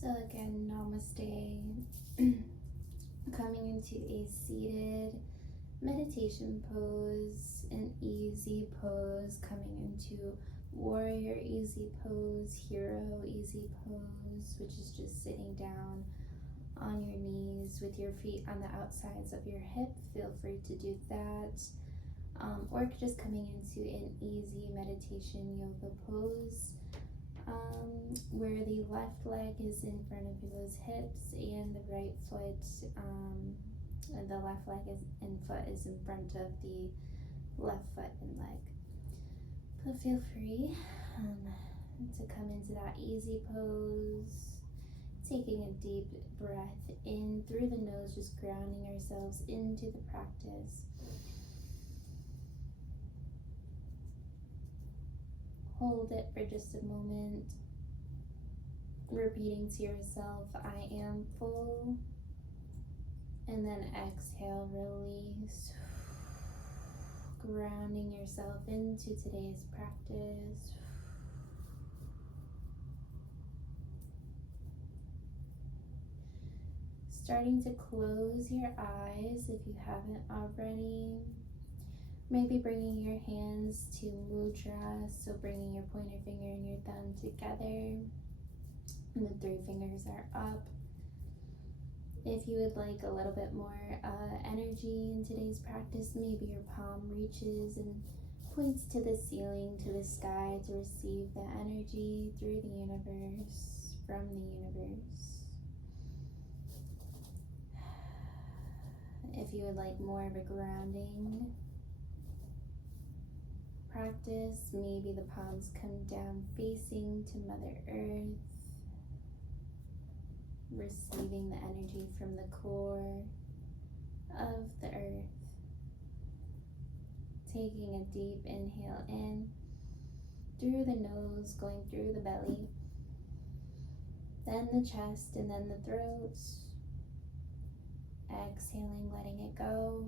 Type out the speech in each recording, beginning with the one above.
So again, namaste. Coming into a seated meditation pose, an easy pose, coming into warrior easy pose, hero easy pose, which is just sitting down on your knees with your feet on the outsides of your hip. Feel free to do that. Or just coming into an easy meditation yoga pose, where the left leg is in front of those hips and the right foot, the left leg and foot is in front of the left foot and leg. But feel free to come into that easy pose, taking a deep breath in through the nose, just grounding ourselves into the practice. Hold it for just a moment, repeating to yourself, I am full, and then exhale, release, grounding yourself into today's practice. Starting to close your eyes if you haven't already. Maybe bringing your hands to mudra, so bringing your pointer finger and your thumb together, and the 3 fingers are up. If you would like a little bit more energy in today's practice, maybe your palm reaches and points to the ceiling, to the sky, to receive the energy through the universe, from the universe. If you would like more of a grounding practice, maybe the palms come down facing to Mother Earth, receiving the energy from the core of the earth. Taking a deep inhale in through the nose, going through the belly, then the chest, and then the throat. Exhaling, letting it go.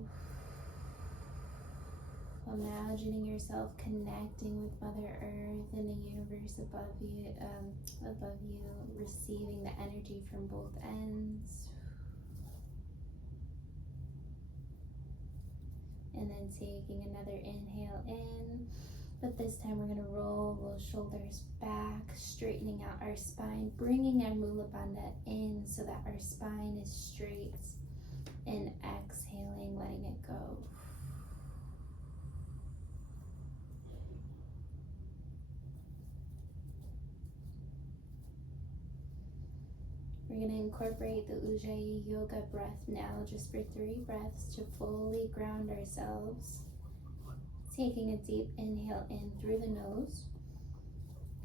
Imagining yourself connecting with Mother Earth and the universe above you, receiving the energy from both ends. And then taking another inhale in, but this time we're going to roll those shoulders back, straightening out our spine, bringing our Mula Bandha in so that our spine is straight, and exhaling, letting it go. We're going to incorporate the Ujjayi Yoga breath now, just for 3 breaths to fully ground ourselves. Taking a deep inhale in through the nose,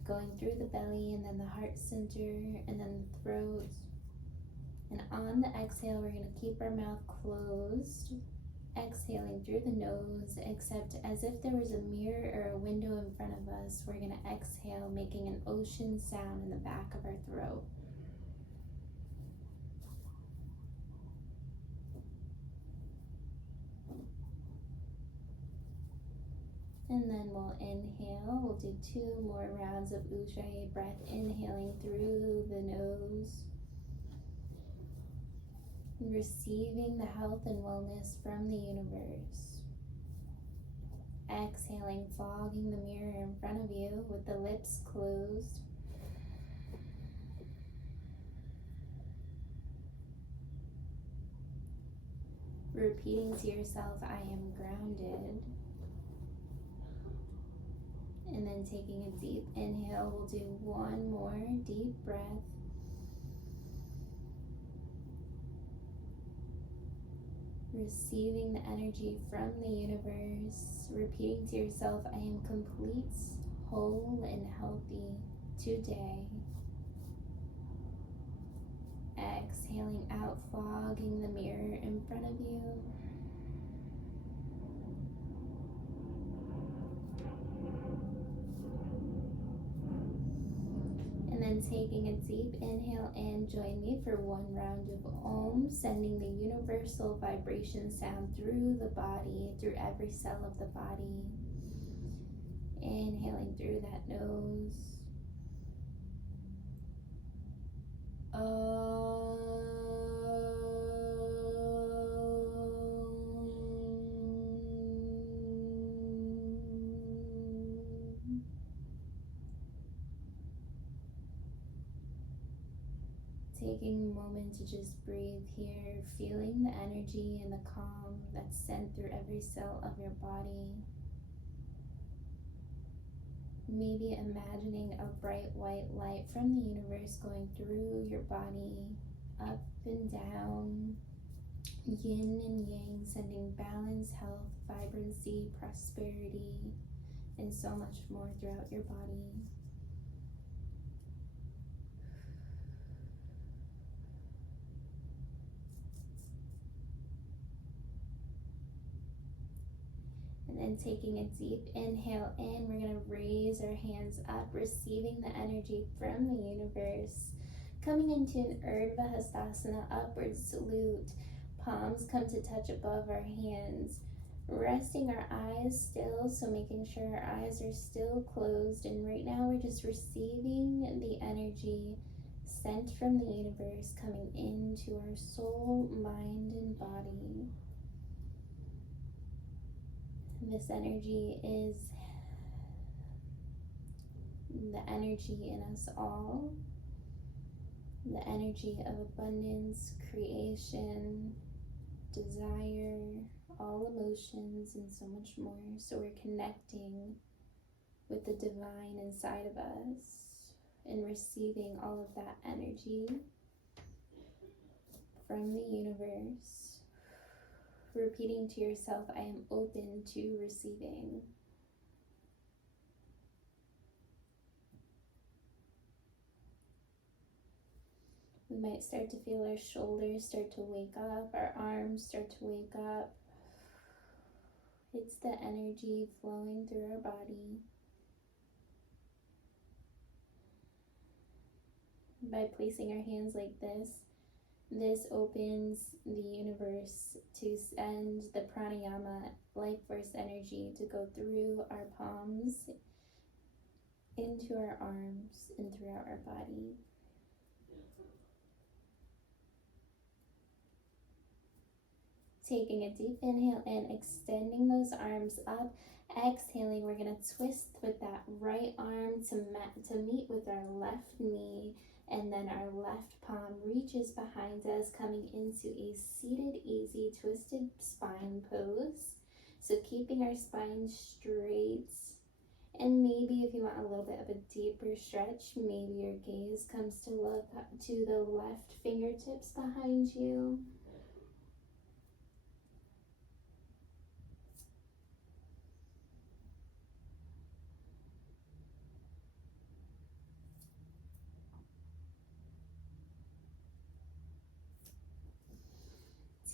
going through the belly and then the heart center and then the throat. And on the exhale, we're going to keep our mouth closed, exhaling through the nose, except as if there was a mirror or a window in front of us. We're going to exhale, making an ocean sound in the back of our throat. And then we'll inhale. We'll do 2 more rounds of Ujjayi breath, inhaling through the nose, receiving the health and wellness from the universe. Exhaling, fogging the mirror in front of you with the lips closed. Repeating to yourself, I am grounded. And then taking a deep inhale, we'll do 1 more deep breath. Receiving the energy from the universe, repeating to yourself, I am complete, whole, and healthy today. Exhaling out, fogging the mirror in front of you. And then taking a deep inhale in, join me for 1 round of Om, sending the universal vibration sound through the body, through every cell of the body. Inhaling through that nose. Taking a moment to just breathe here, feeling the energy and the calm that's sent through every cell of your body. Maybe imagining a bright white light from the universe going through your body, up and down, yin and yang, sending balance, health, vibrancy, prosperity, and so much more throughout your body. And then taking a deep inhale in, we're going to raise our hands up, receiving the energy from the universe. Coming into an Urdhva Hastasana, upward salute. Palms come to touch above our hands. Resting our eyes still, so making sure our eyes are still closed. And right now we're just receiving the energy sent from the universe coming into our soul, mind, and body. This energy is the energy in us all, the energy of abundance, creation, desire, all emotions, and so much more. So we're connecting with the divine inside of us and receiving all of that energy from the universe. Repeating to yourself, I am open to receiving. We might start to feel our shoulders start to wake up, our arms start to wake up. It's the energy flowing through our body. By placing our hands like this opens the universe to send the pranayama, life force energy, to go through our palms, into our arms, and throughout our body. Taking a deep inhale in, extending those arms up. Exhaling, we're going to twist with that right arm to meet with our left knee. And then our left palm reaches behind us, coming into a seated, easy, twisted spine pose. So keeping our spine straight. And maybe if you want a little bit of a deeper stretch, maybe your gaze comes to look to the left fingertips behind you.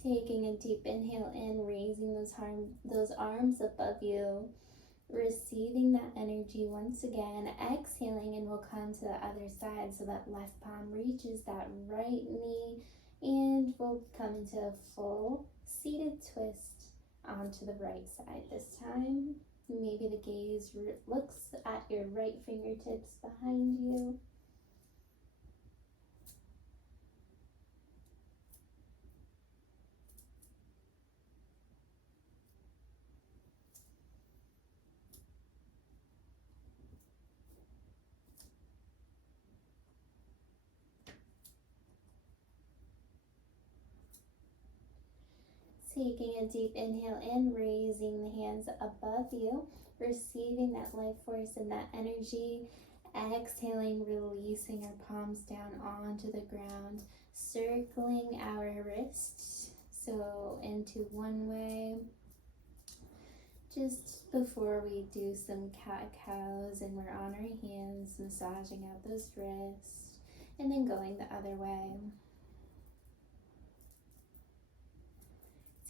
Taking a deep inhale in, raising those arms above you, receiving that energy once again. Exhaling, and we'll come to the other side, so that left palm reaches that right knee, and we'll come into a full seated twist onto the right side this time. Maybe the gaze looks at your right fingertips behind you. Taking a deep inhale in, raising the hands above you, receiving that life force and that energy. Exhaling, releasing our palms down onto the ground, circling our wrists, so into one way. Just before we do some cat-cows, and we're on our hands, massaging out those wrists, and then going the other way.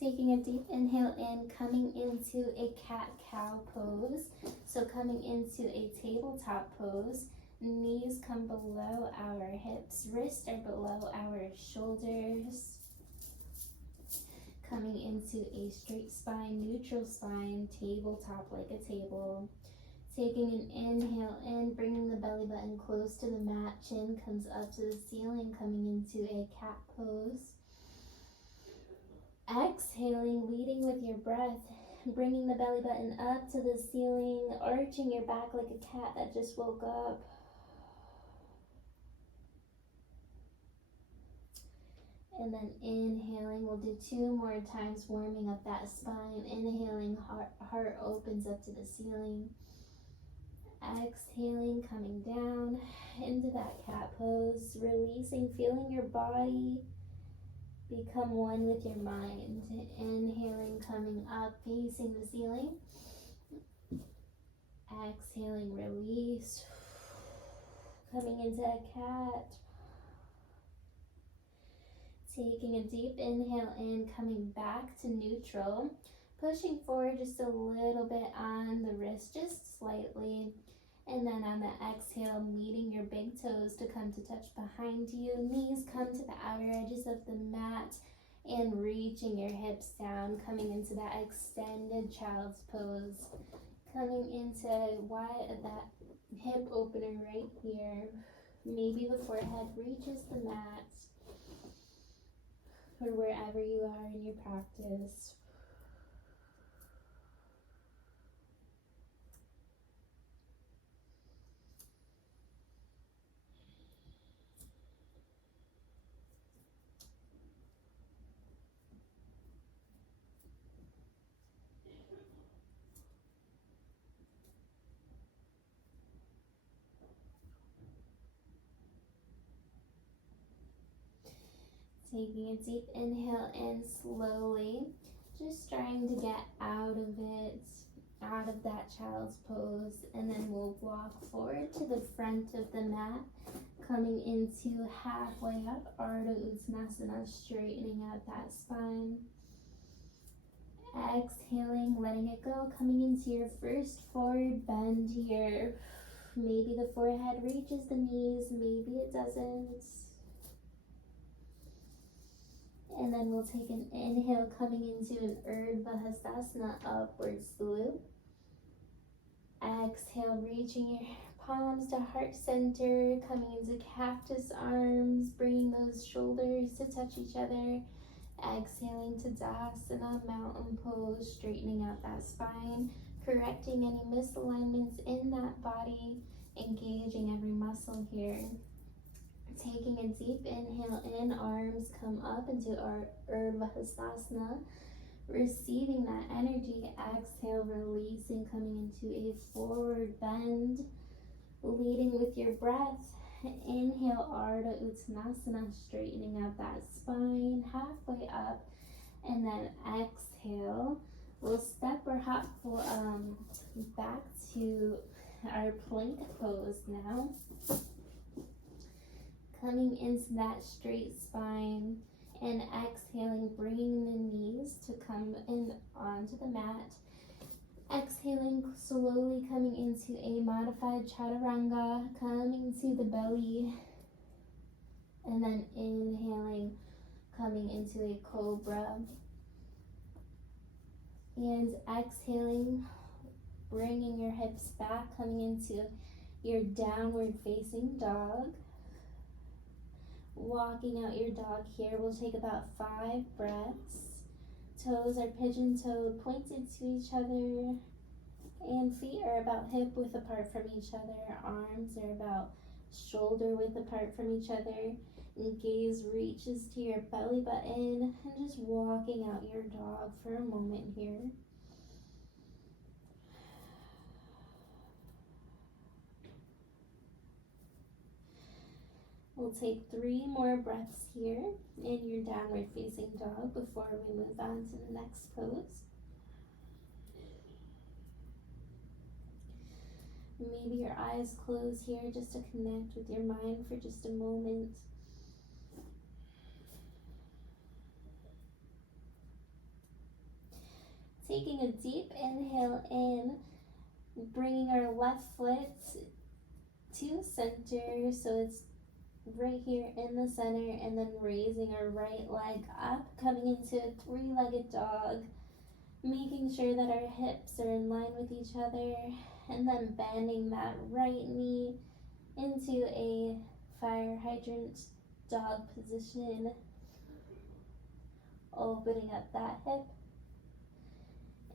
Taking a deep inhale in, coming into a cat-cow pose. So coming into a tabletop pose, knees come below our hips, wrists are below our shoulders. Coming into a straight spine, neutral spine, tabletop like a table. Taking an inhale in, bringing the belly button close to the mat, chin comes up to the ceiling, coming into a cat pose. Exhaling, leading with your breath, bringing the belly button up to the ceiling, arching your back like a cat that just woke up. And then inhaling, we'll do 2 more times, warming up that spine. Inhaling, heart opens up to the ceiling. Exhaling, coming down into that cat pose, releasing, feeling your body become one with your mind. Inhaling, coming up, facing the ceiling. Exhaling, release, coming into a cat. Taking a deep inhale in, coming back to neutral. Pushing forward just a little bit on the wrist, just slightly. And then on the exhale, meeting your big toes to come to touch behind you. Knees come to the outer edges of the mat and reaching your hips down, coming into that extended child's pose. Coming into that hip opener right here. Maybe the forehead reaches the mat or wherever you are in your practice. Taking a deep inhale in slowly, just trying to get out of it, out of that child's pose, and then we'll walk forward to the front of the mat, coming into halfway up, Ardha Uttanasana, straightening out that spine. Exhaling, letting it go, coming into your first forward bend here. Maybe the forehead reaches the knees, maybe it doesn't. And then we'll take an inhale, coming into an Urdhva upward salute. Exhale, reaching your palms to heart center, coming into cactus arms, bringing those shoulders to touch each other. Exhaling to Dasana, mountain pose, straightening out that spine, correcting any misalignments in that body, engaging every muscle here. Taking a deep inhale in, arms come up into our Urdhva, receiving that energy. Exhale, releasing, coming into a forward bend, leading with your breath. Inhale, Ardha Uttanasana, straightening out that spine, halfway up, and then exhale. We'll step or hop back to our plank pose now. Coming into that straight spine and exhaling, bringing the knees to come in onto the mat. Exhaling, slowly coming into a modified chaturanga, coming to the belly, and then inhaling, coming into a cobra. And exhaling, bringing your hips back, coming into your downward facing dog. Walking out your dog here, we'll take about 5 breaths. Toes are pigeon-toed, pointed to each other, and feet are about hip width apart from each other. Arms are about shoulder width apart from each other. And gaze reaches to your belly button, and just walking out your dog for a moment here. We'll take 3 more breaths here in your downward facing dog before we move on to the next pose. Maybe your eyes close here just to connect with your mind for just a moment. Taking a deep inhale in, bringing our left foot to center, so it's right here in the center, and then raising our right leg up, coming into a 3-legged dog, making sure that our hips are in line with each other, And then bending that right knee into a fire hydrant dog position. Opening up that hip.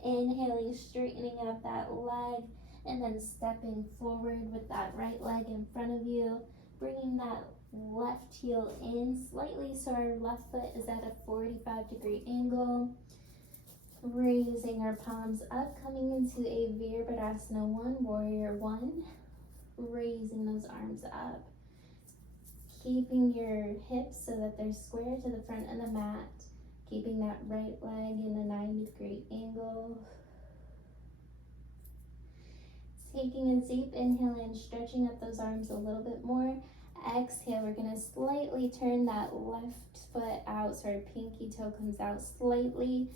Inhaling, straightening up that leg, and then stepping forward with that right leg in front of you. Bringing that left heel in slightly so our left foot is at a 45-degree angle. Raising our palms up, coming into a Virabhadrasana 1, Warrior 1. Raising those arms up. Keeping your hips so that they're square to the front of the mat. Keeping that right leg in a 90-degree angle. Taking a deep inhale in, stretching up those arms a little bit more. Exhale, we're going to slightly turn that left foot out so our pinky toe comes out slightly.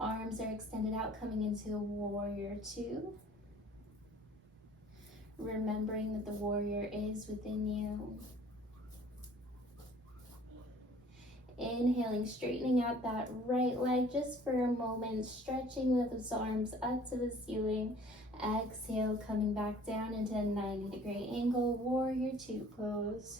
Arms are extended out, coming into a Warrior 2. Remembering that the warrior is within you. Inhaling, straightening out that right leg just for a moment, stretching with those arms up to the ceiling. Exhale, coming back down into a 90-degree angle, Warrior 2 pose.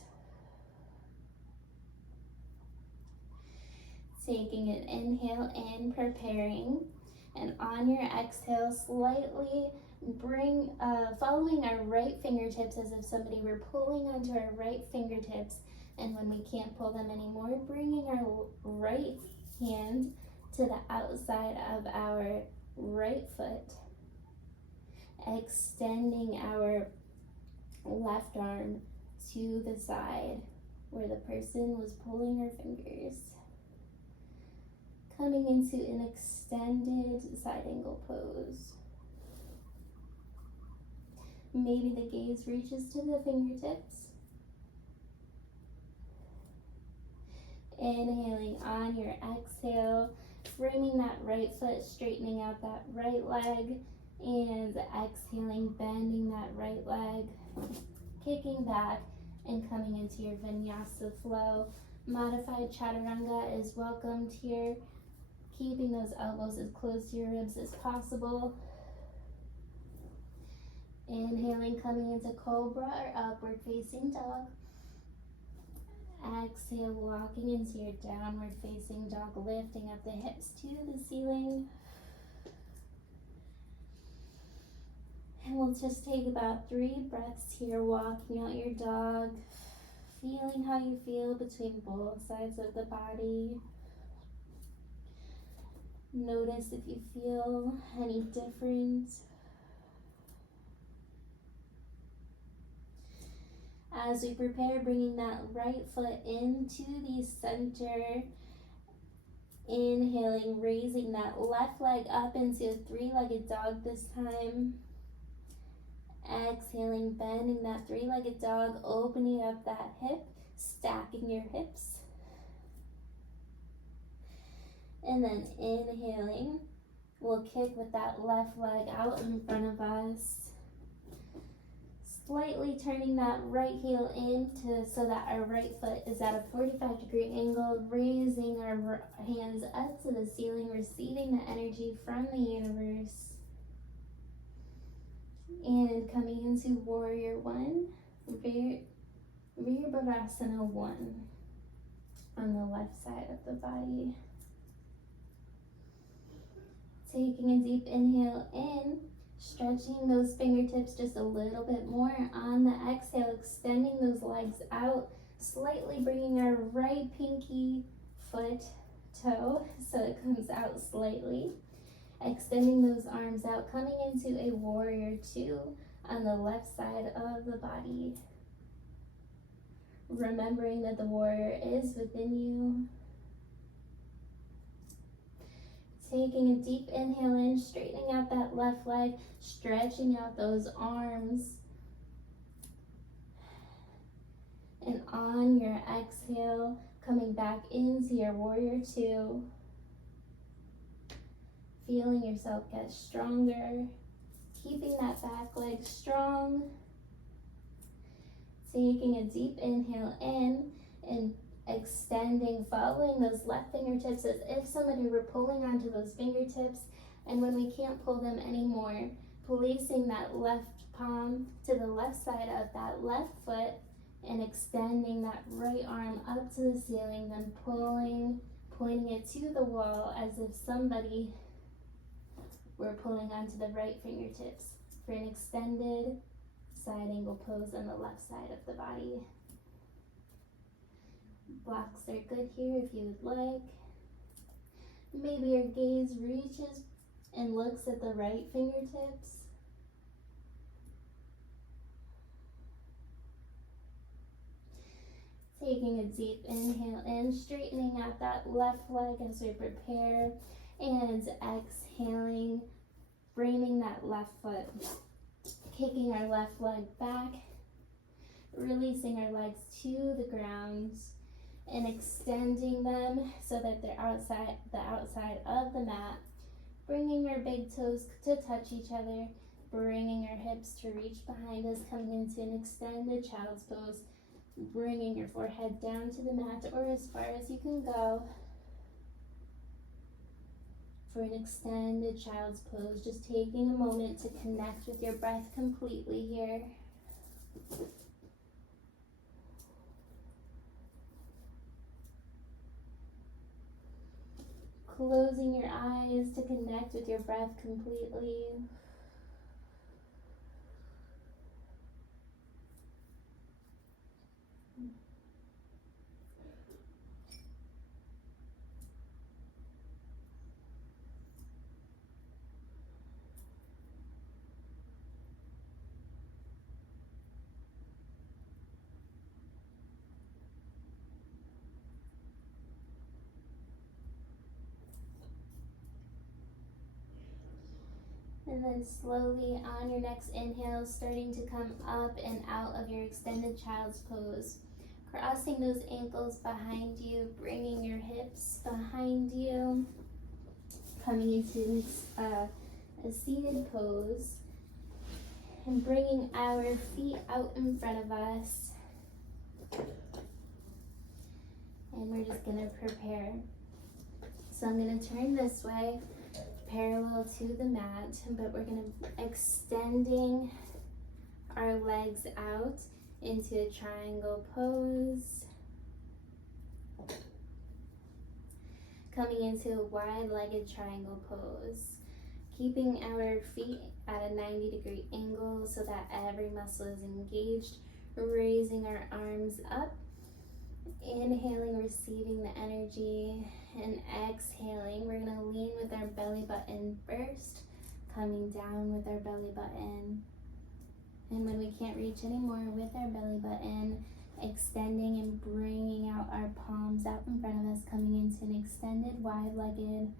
Taking an inhale in, preparing, and on your exhale, slightly following our right fingertips as if somebody were pulling onto our right fingertips. And when we can't pull them anymore, bringing our right hand to the outside of our right foot. Extending our left arm to the side where the person was pulling her fingers. Coming into an extended side angle pose. Maybe the gaze reaches to the fingertips. Inhaling on your exhale, framing that right foot, straightening out that right leg, and exhaling, bending that right leg, kicking back, and coming into your Vinyasa flow. Modified Chaturanga is welcomed here, keeping those elbows as close to your ribs as possible. Inhaling, coming into Cobra or Upward Facing Dog. Exhale, walking into your Downward Facing Dog, lifting up the hips to the ceiling. And we'll just take about 3 breaths here, walking out your dog, feeling how you feel between both sides of the body. Notice if you feel any different. As we prepare, bringing that right foot into the center. Inhaling, raising that left leg up into a 3-legged dog this time. Exhaling, bending that 3-legged dog, opening up that hip, stacking your hips. And then inhaling, we'll kick with that left leg out in front of us. Slightly turning that right heel in so that our right foot is at a 45-degree angle, raising our hands up to the ceiling, receiving the energy from the universe. And coming into Warrior 1, Virabhadrasana 1 on the left side of the body. Taking a deep inhale in, stretching those fingertips just a little bit more. On the exhale, extending those legs out, slightly bringing our right pinky toe so it comes out slightly. Extending those arms out, coming into a Warrior 2 on the left side of the body. Remembering that the warrior is within you. Taking a deep inhale in, straightening out that left leg, stretching out those arms. And on your exhale, coming back into your Warrior 2. Feeling yourself get stronger. Keeping that back leg strong. Taking a deep inhale in and extending, following those left fingertips as if somebody were pulling onto those fingertips. And when we can't pull them anymore, Placing that left palm to the left side of that left foot and extending that right arm up to the ceiling, then pointing it to the wall as if somebody were pulling onto the right fingertips for an extended side angle pose on the left side of the body. Blocks are good here if you would like. Maybe your gaze reaches and looks at the right fingertips. Taking a deep inhale in, straightening out that left leg as we prepare, and exhaling, framing that left foot, kicking our left leg back, releasing our legs to the ground, and extending them so that they're the outside of the mat, bringing our big toes to touch each other, bringing our hips to reach behind us, coming into an extended child's pose, bringing your forehead down to the mat or as far as you can go for an extended child's pose. Just taking a moment to connect with your breath completely here. Closing your eyes to connect with your breath completely. And then slowly on your next inhale, starting to come up and out of your extended child's pose. Crossing those ankles behind you, bringing your hips behind you. Coming into a seated pose. And bringing our feet out in front of us. And we're just going to prepare. So I'm going to turn this way, parallel to the mat, but we're going to extending our legs out into a triangle pose, coming into a wide-legged triangle pose, keeping our feet at a 90-degree angle so that every muscle is engaged, raising our arms up, inhaling, receiving the energy, and exhaling. We're going to lean with our belly button first, coming down with our belly button. And when we can't reach anymore with our belly button, extending and bringing out our palms out in front of us, coming into an extended wide-legged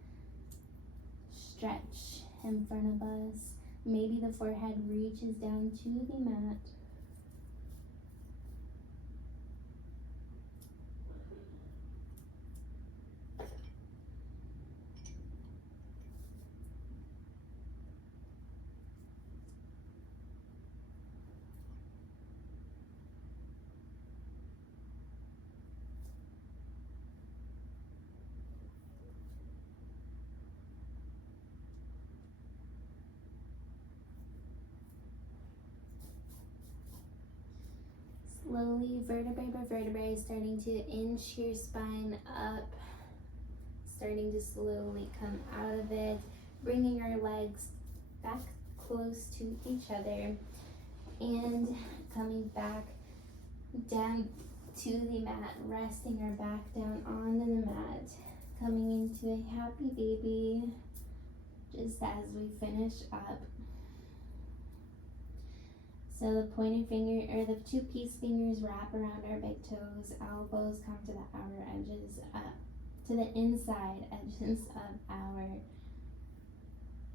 stretch in front of us. Maybe the forehead reaches down to the mat. Slowly, vertebrae by vertebrae, starting to inch your spine up, starting to slowly come out of it, bringing our legs back close to each other, and coming back down to the mat, resting our back down onto the mat, coming into a happy baby, just as we finish up. So the pointer finger, or the two peace fingers, wrap around our big toes, elbows come to the outer edges, up to the inside edges of our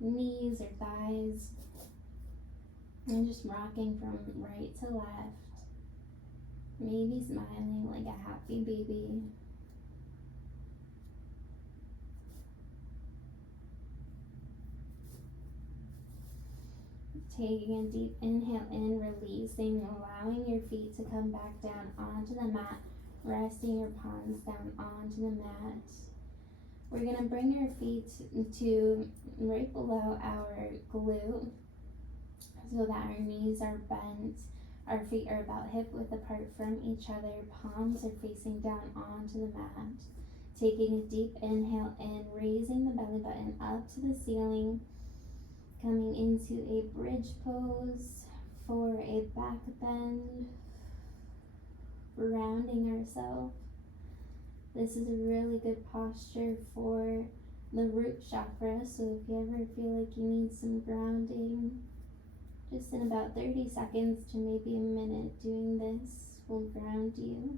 knees or thighs, and just rocking from right to left, maybe smiling like a happy baby. Taking a deep inhale in, releasing, allowing your feet to come back down onto the mat, resting your palms down onto the mat. We're going to bring our feet to right below our glute, so that our knees are bent. Our feet are about hip width apart from each other. Palms are facing down onto the mat. Taking a deep inhale in, raising the belly button up to the ceiling. Coming into a bridge pose for a back bend. Rounding ourselves. This is a really good posture for the root chakra, so if you ever feel like you need some grounding, just in about 30 seconds to maybe a minute doing this will ground you.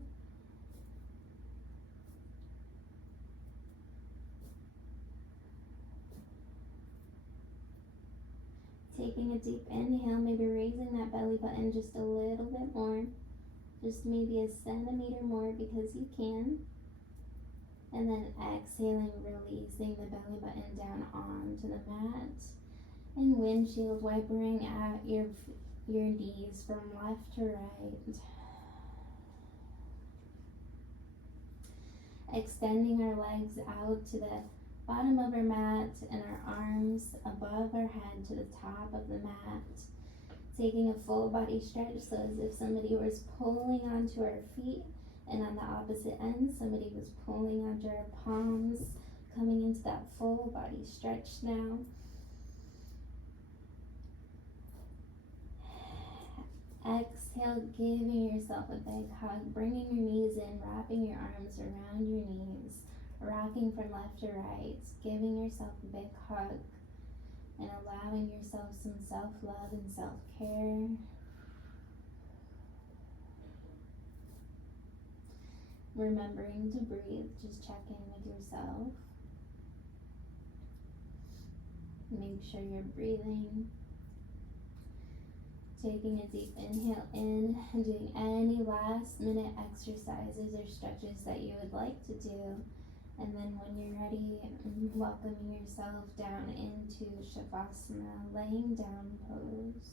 Taking a deep inhale, maybe raising that belly button just a little bit more, just maybe a centimeter more because you can. And then exhaling, releasing the belly button down onto the mat. And windshield wipering at your knees from left to right. Extending our legs out to the bottom of our mat and our arms above our head to the top of the mat. Taking a full body stretch, so as if somebody was pulling onto our feet, and on the opposite end somebody was pulling onto our palms, coming into that full body stretch now. Exhale, giving yourself a big hug, bringing your knees in, wrapping your arms around your knees, rocking from left to right, giving yourself a big hug, and allowing yourself some self-love and self-care. Remembering to breathe, just check in with yourself. Make sure you're breathing. Taking a deep inhale in and doing any last minute exercises or stretches that you would like to do. And then when you're ready, welcoming yourself down into Shavasana, laying down pose.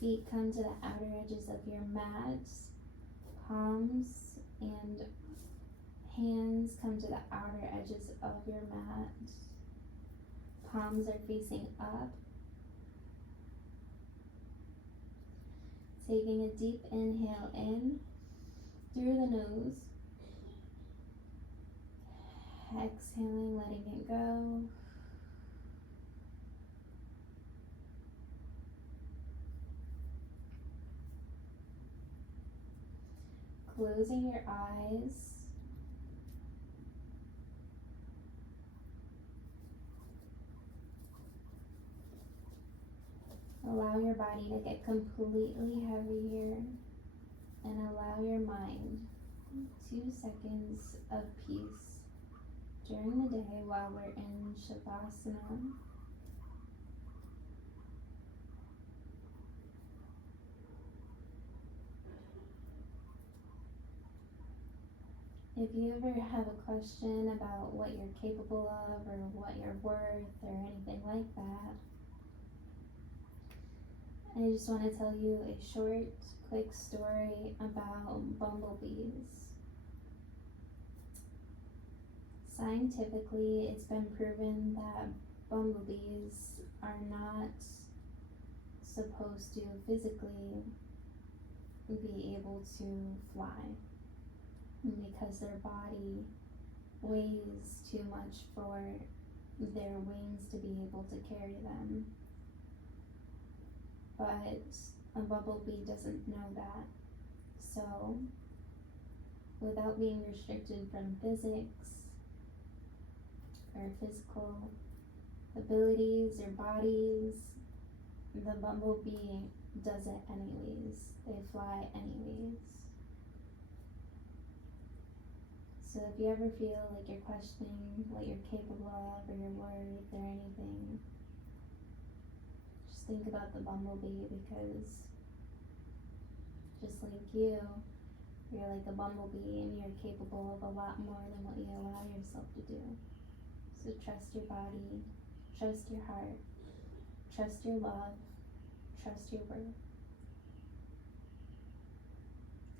Feet come to the outer edges of your mat. Palms and hands come to the outer edges of your mat. Palms are facing up. Taking a deep inhale in through the nose. Exhaling, letting it go. Closing your eyes. Allow your body to get completely heavy here, and allow your mind 2 seconds of peace during the day while we're in Shavasana. If you ever have a question about what you're capable of or what you're worth or anything like that, I just want to tell you a short, quick story about bumblebees. Scientifically, it's been proven that bumblebees are not supposed to physically be able to fly because their body weighs too much for their wings to be able to carry them. But a bumblebee doesn't know that. So, without being restricted from physics or physical abilities or bodies, the bumblebee does it anyways. They fly anyways. So if you ever feel like you're questioning what you're capable of or you're worried or anything, just think about the bumblebee, because just like you're like a bumblebee and you're capable of a lot more than what you allow yourself to do. So trust your body, trust your heart, trust your love, trust your worth.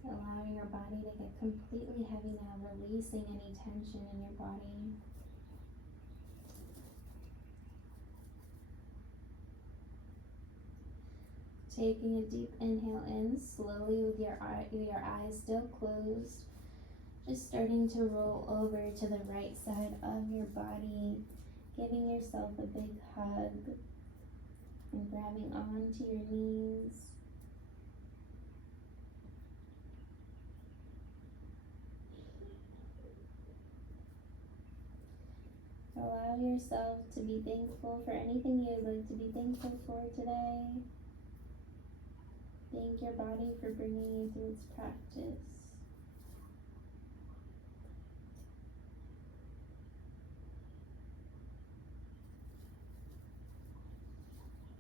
Allowing your body to get completely heavy now, releasing any tension in your body. Taking a deep inhale in, slowly with your eyes still closed. Just starting to roll over to the right side of your body, giving yourself a big hug and grabbing onto your knees. Allow yourself to be thankful for anything you'd like to be thankful for today. Thank your body for bringing you through its practice.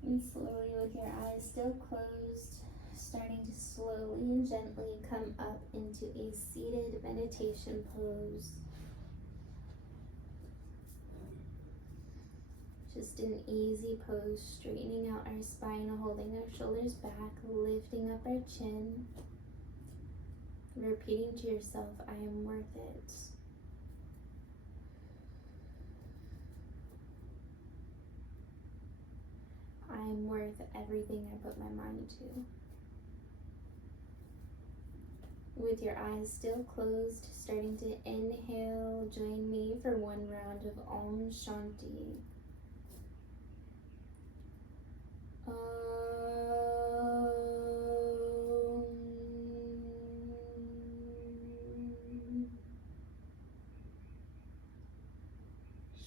And slowly, with your eyes still closed, starting to slowly and gently come up into a seated meditation pose. Just an easy pose, straightening out our spine, holding our shoulders back, lifting up our chin. Repeating to yourself, I am worth it. I am worth everything I put my mind to. With your eyes still closed, starting to inhale, join me for one round of Om Shanti.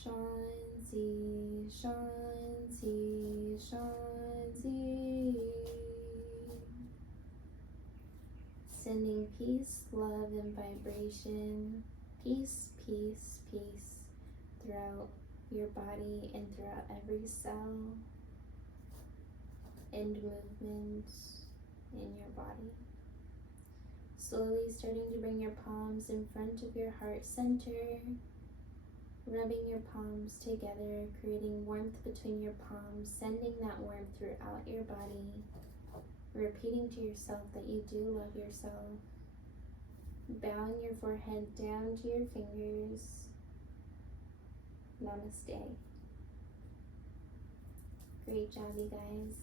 Shanti, Shanti, Shanti. Sending peace, love, and vibration. Peace, peace, peace throughout your body and throughout every cell and movement in your body. Slowly starting to bring your palms in front of your heart center, rubbing your palms together, creating warmth between your palms, sending that warmth throughout your body, repeating to yourself that you do love yourself, bowing your forehead down to your fingers. Namaste. Great job, you guys.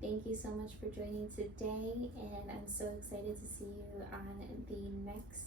Thank you so much for joining today, and I'm so excited to see you on the next